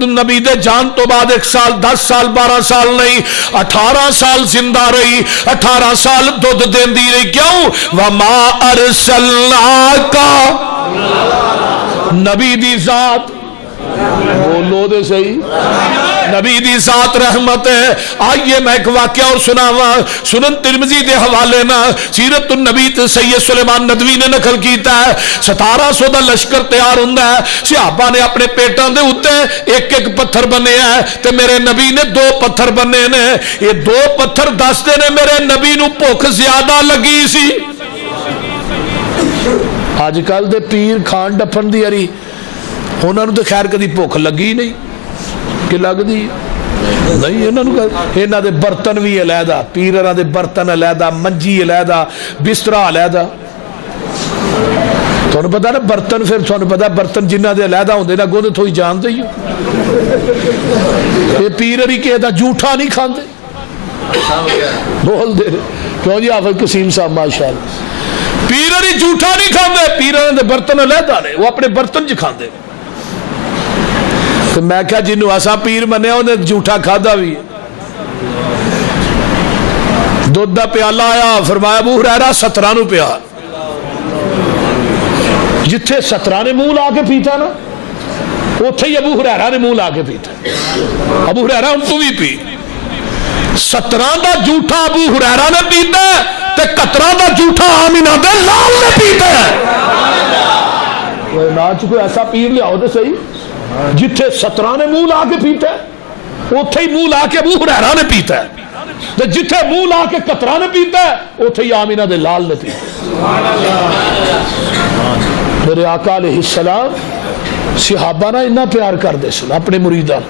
نبی دے جان تو بعد 1 سال 10 سال 12 سال نہیں 18 سال زندہ رہی 18 سال دودھ دیندی رہی کیوں وما ارسلناکا نبی دی ذات بولو دے صحیح نبی دی ذات رحمت ہے آئیے میں ایک واقعہ اور سناواں سنن ترمذی دے حوالے نا سیرت النبی تے سید سلیمان ندوی نے نقل کیتا ہے 1700 دا لشکر تیار ہوندا ہے صحابہ نے اپنے پیٹاں دے اوتے ایک ایک پتھر بنے ہیں تے میرے نبی نے 2 پتھر بنے نے یہ 2 پتھر دستے نے میرے نبی نو بھوک زیادہ لگی سی آج کل دے پیر کھان ڈپن دی اری انہوں نے تو خیر کدی بھوک لگی نہیں کہ لگ دی نہیں انہوں نے برتن بھی علیحدہ پیروں دے برتن علیحدہ منجی علیحدہ بسترا علیحدہ تھوڑا پتا نا برتن پھر تھوڑا پتا برتن جنہ دے علیحدہ ہوندے نا گوندے تھوڑی جان دے یہ پیر ہی کہتا جھوٹا نہیں کھاندے بول دے کیوں جی حافظ قسیم صاحب ماشاءاللہ پیر ہی جھوٹا نہیں کھاندے پیروں دے برتن علیحدہ نے وہ اپنے برتن چ کھاندے تو میں کہا جنہوں ایسا پیر منیا انہیں جھوٹا کھادا بھی دودھ دا پیالہ آیا فرمایا ابو ہریرہ 17 نو پیا جتھے 17 نے منہ لا کے پیتا نا اتھے ہی ابو ہریرہ نے منہ لا کے پیتا ابو ہریرہ ہم تو بھی پی 17 دا جھوٹا ابو ہریرہ نے پیتا ہے تے 17 دا جھوٹا آمینہ دے لال نے پیتا ہے ناچ کوئی ایسا پیر لیا ہو دے صحیح جتھے 17 نے منہ لا کے پیتا ہے اتھے ہی منہ لا کے ابو ہریرہ نے پیتا ہے جتھے منہ لا کے 17 نے پیتا ہے اتھے ہی آمینہ دے لال نے پیتا ہے میرے آقا علیہ السلام صحابہ نا اتنا پیار کر دے سن اپنے مریدان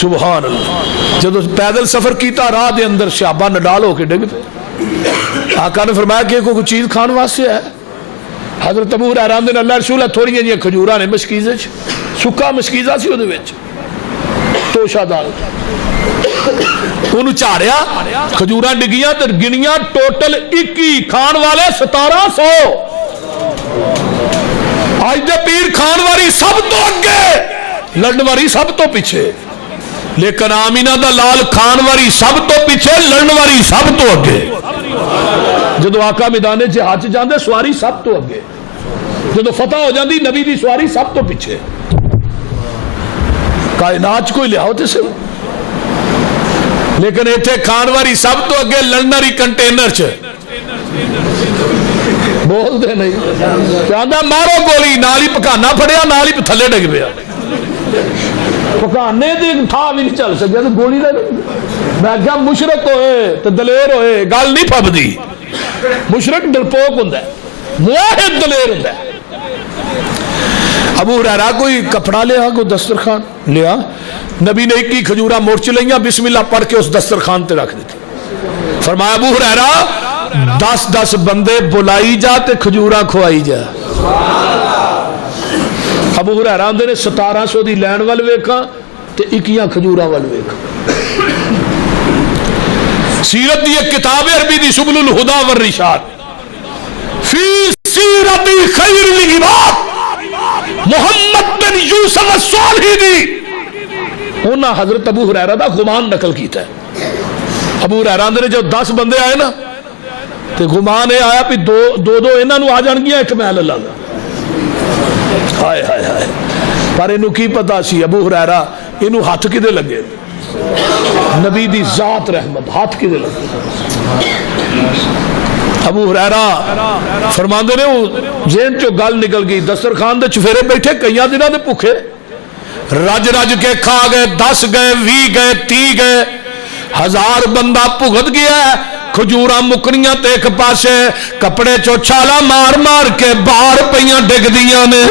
سبحان اللہ جب پیدل سفر کیتا راہ دے اندر صحابہ نڈال ہو کے ڈگ پہ آقا نے فرمایا کہ کوئی چیز کھان واسطے ہے حضرت ابو ہریرہ نے اللہ رسول تھوڑی جی کھجوراں نے مشکیزے سکا مشکیزہ سی اودے وچ توشا دال انہوں چاڑیا کھجوراں ڈگیاں تے گنیاں ٹوٹل 21 کھان والے 1700 آج دے پیر کھان والی سب تو اگے لڑن والی سب تو پیچھے لیکن آمینہ دا لال کھان والی سب تو پیچھے لڑن والی سب تو اگے جدو آقا میدانے جہاد جاندے سواری سب تو اگے جدو فتح ہو جاندی نبی دی سواری سب تو پیچھے کائنات کوئی لیا ہوتے سے لیکن ایتھے کھانواری سب تو اگے لڑنری کنٹینر چھے بول دے نہیں چاہتا مارو گولی نالی پکانا پڑیا نالی تھلے ڈگ پیا پکانے دے تھا بھی نہیں چل سکیا تو گولی دے میں کہا مشرک ہوئے تو دلیر ہوئے گال نہیں پھب دی مشرک ڈرپوک ہوں ہے موحد دلیر ہوں ہے ابو ہریرہ کوئی کپڑا لیا کوئی دسترخوان لیا نبی نے 21 کھجورا مورچ لئیاں بسم اللہ پڑھ کے اس دسترخوان تے رکھ دیتی فرمایا ابو ہریرہ 10 بندے بلائی جا تے کھجورا کھوائی جا ابو ہریرہ اندے نے 1700 دی لین وال ویکھاں تے 21 کھجورا وال ویکھاں سیرت دی ایک کتاب عربی دی سبل الہدا والرشاد فی سیرت خیر العباد محمد بن یوسف الصالحی دی انہاں حضرت ابو ہریرہ دا گمان نقل کیتا ہے ابو ہریرہ نے جو 10 بندے آئے نا تے گمان ہے آیا پی دو انہاں نو آ جان گیا ایک محل اللہ دا ہائے ہائے ہائے پر انہوں کی پتا سی ابو ہریرہ انہوں ہاتھ کدے لگے نبی دی ذات رحمت ہاتھ کدے لگے ابو ہریرہ فرماندے نے ذہن چو گل نکل گئی دسترخوان دے چفیرے بیٹھے کئیاں دنوں دے بھوکے رج رج کے کھا گئے 10 گئے 20 گئے 30 گئے 1000 بندہ بھگت گیا ہے کھجوراں مکنیاں تے ایک پاسے کپڑے چو چھالا مار مار کے باہر پئیاں ڈگ دیاں نے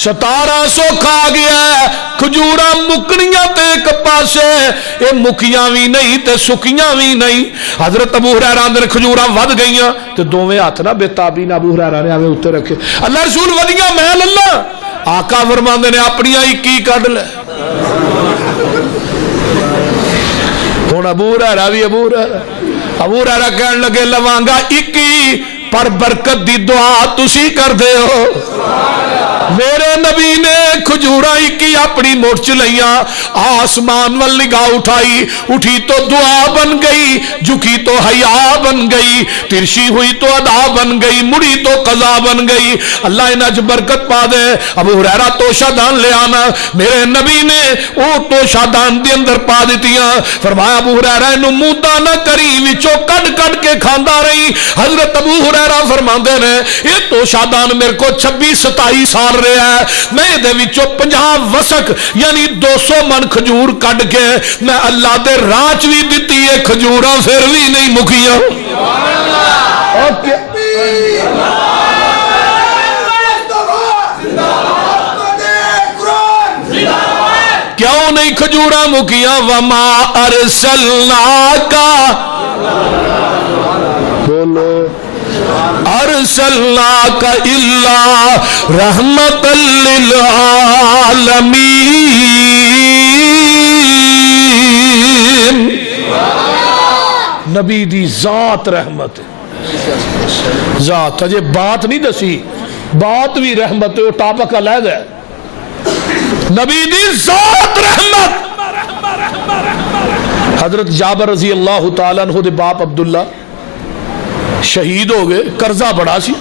1700 کھا گیا ہے کھجوراں مکنیاں تے ایک پاسے اے مکیاں بھی نہیں تے سکیاں بھی نہیں حضرت ابو ہریرہ اندر کھجوراں ود گئیاں تے دوویں ہاتھ نہ بےتابی ابو ہریرہ نے آویں اوتے رکھے اللہ رسول ودیاں محل اللہ آقا فرماندے نے اپنیاں ہی کی کڈ لے ہن ابو ہریرہ بھی ابو ہریرہ کہن لگے لواں گا 21 پر برکت دی دعا تسی کر دے ہو نبی نے کھجورائی کی اپنی مٹھ چ لئیاں آسمان وال نگاہ اٹھائی اٹھی تو دعا بن گئی جھکی تو حیا بن گئی ترشی ہوئی تو ادا بن گئی مڑی تو قضا بن گئی اللہ انہاں چ برکت پا دے ابو ہریرہ توشہ دان لے آنا میرے نبی نے او توشہ دان دے اندر پا دیتیاں فرمایا ابو ہریرہ انہوں موتا نہ کری وچوں کٹ کٹ کے کھاندا رہی حضرت ابو ہریرہ فرماندے نے یہ توشہ دان میرے کو 26-27 سال رہا ہے میں دے وچوں 50 وسک یعنی 200 من کھجور کٹ کے میں اللہ دے راچ بھی دیتی ہے کھجوراں پھر بھی نہیں مکیاں کیوں نہیں کھجوراں مکیاں وما ارسلناکا بولو ارسلناک الا رحمت للعالمین نبی دی ذات رحمت ذات اجے بات نہیں دسی بات بھی رحمت ہے ٹاپک علیحدہ ہے نبی دی ذات رحمت حضرت جابر رضی اللہ تعالیٰ عنہ دے باپ عبداللہ شہید ہو گئے قرضہ بڑا سی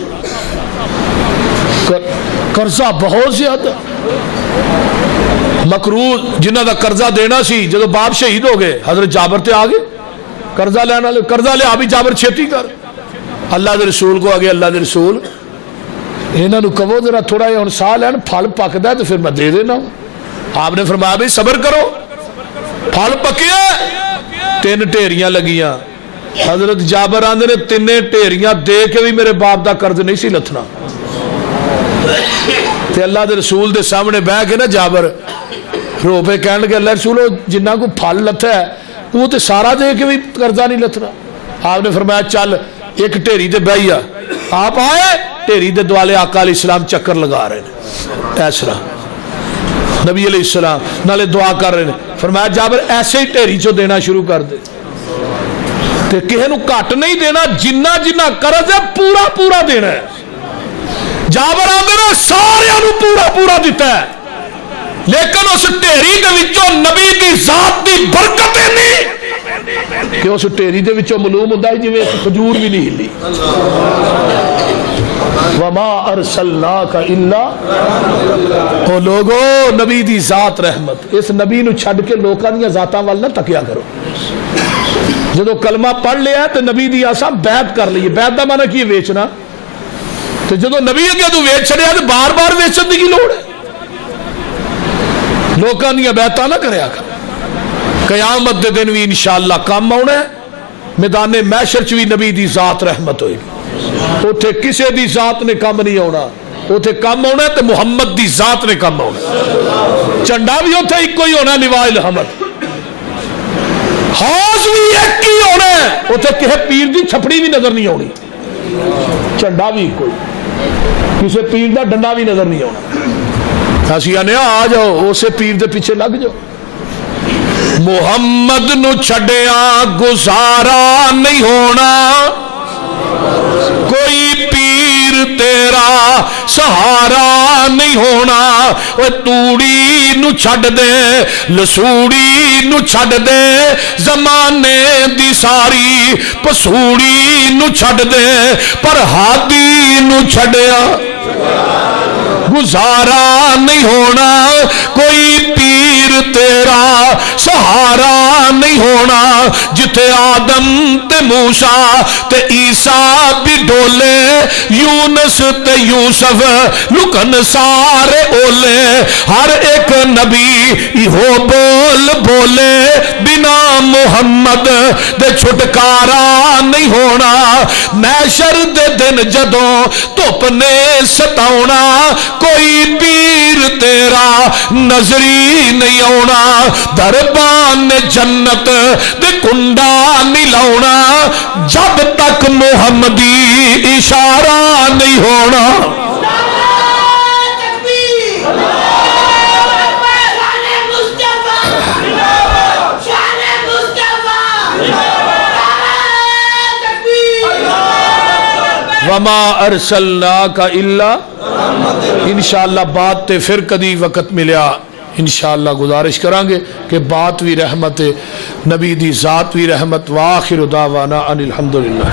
قرضہ بہت زیادہ مکروہ جنہ دا قرضہ دینا سی جب باپ شہید ہو گئے حضرت جابر تے آگے قرضہ لینا قرضہ لے آبی جابر چھتی کر اللہ دے رسول کو آگے اللہ دے رسول انہاں نو کہو ذرا تھوڑا یہ سا لین پھل پکدا ہے تو پھر میں دے دینا آپ نے فرمایا بھئی صبر کرو پھل پکیا 3 ڈھیریاں لگیاں حضرت جابر آندے نے 3 ڈھیریاں دے کے بھی میرے باپ دا قرض نہیں سی لتھنا تے اللہ دے رسول دے سامنے بیٹھ کے نا جابر رو پہ کہنے لگے اللہ رسول جنہ کو پھل لتھا ہے وہ تے سارا دے کے بھی قرضہ نہیں لتھنا آپ نے فرمایا چل ایک ڈھیری تے بہیا آپ آئے ڈھیری دے دوالے آقا علیہ السلام چکر لگا رہے ہیں ایسا نبی علیہ السلام نالے دعا کر رہے ہیں فرمایا جابر ایسے ہی ڈھیری چو دینا شروع کر دے تے کہے نو کٹ نہیں دینا جنہ جنہ قرض ہے پورا پورا دینا ہے جابر آندے نا سارے انو پورا پورا دیتا ہے لیکن اس ڈھیری دے وچوں نبی دی ذات دی برکتیں نہیں کہ اس ڈھیری دے وچوں معلوم ہوندا ہے جویں کھجور بھی نہیں ہلی وما ارسلناک الا او لوگو نبی دی ذات رحمت اس نبی نو چھڈ کے لوکاں دی ذاتاں وال نہ تکیا کرو جدو کلمہ پڑھ لیا ہے تو نبی دی آسان بیعت کر لی بیعت دا معنی کی ویچنا تو جدو نبی اگے تو ویچ چھڑیا تو بار بار ویچن دی کی لوڑ ہے لوکاں دی بیعتاں نہ کریا کر قیامت دے دن بھی انشاءاللہ کام آنا ہے میدان محشر چ بھی نبی دی ذات رحمت ہوئی اوتھے کسے دی ذات نے کم نہیں ہونا اوتھے کم ہونا ہے تو محمد دی ذات نے کم ہونا چنڈا بھی اوتھے ایک کوئی ہونا لواء الحمد حوض بھی ایک ہی ہونا ہے اوتھے کہے پیر دی چھپڑی بھی نظر نہیں ہونی چنڈا بھی کوئی کسے پیر دا ڈنڈا بھی نظر نہیں ہونا ایسی آنے آ جاؤ اسے پیر دے پیچھے لگ جاؤ محمد نو چھڑیا گزارا نہیں ہونا کوئی پیر تیرا سہارا نہیں ہونا وہ توڑی نو چھڑ دے لسوڑی نو چھڑ دے زمانے دی ساری پسوڑی نو چھڑ دے پر ہادی نو چھڑیا گزارا نہیں ہونا کوئی پیر تیرا سہارا نہیں ہونا جتے آدم تے موسیٰ تے عیسیٰ بھی ڈولے یونس تے یوسف لکن سارے اولے ہر ایک نبی ہو بول بولے بنا محمد دے چھٹکارا نہیں ہونا محشر دے دن جدوں دھوپ نے ستاؤنا کوئی پیر تیرا نظری نہیں آنا دربان جنت دے کنڈا نہیں لاؤنا جب تک محمدی اشارہ نہیں ہونا وما ارسلناک الا انشاءاللہ بات تے پھر کدی وقت ملیا انشاءاللہ گزارش کرانگے کہ بات بھی رحمت نبی دی ذات بھی رحمت وآخر دعوانا ان الحمدللہ.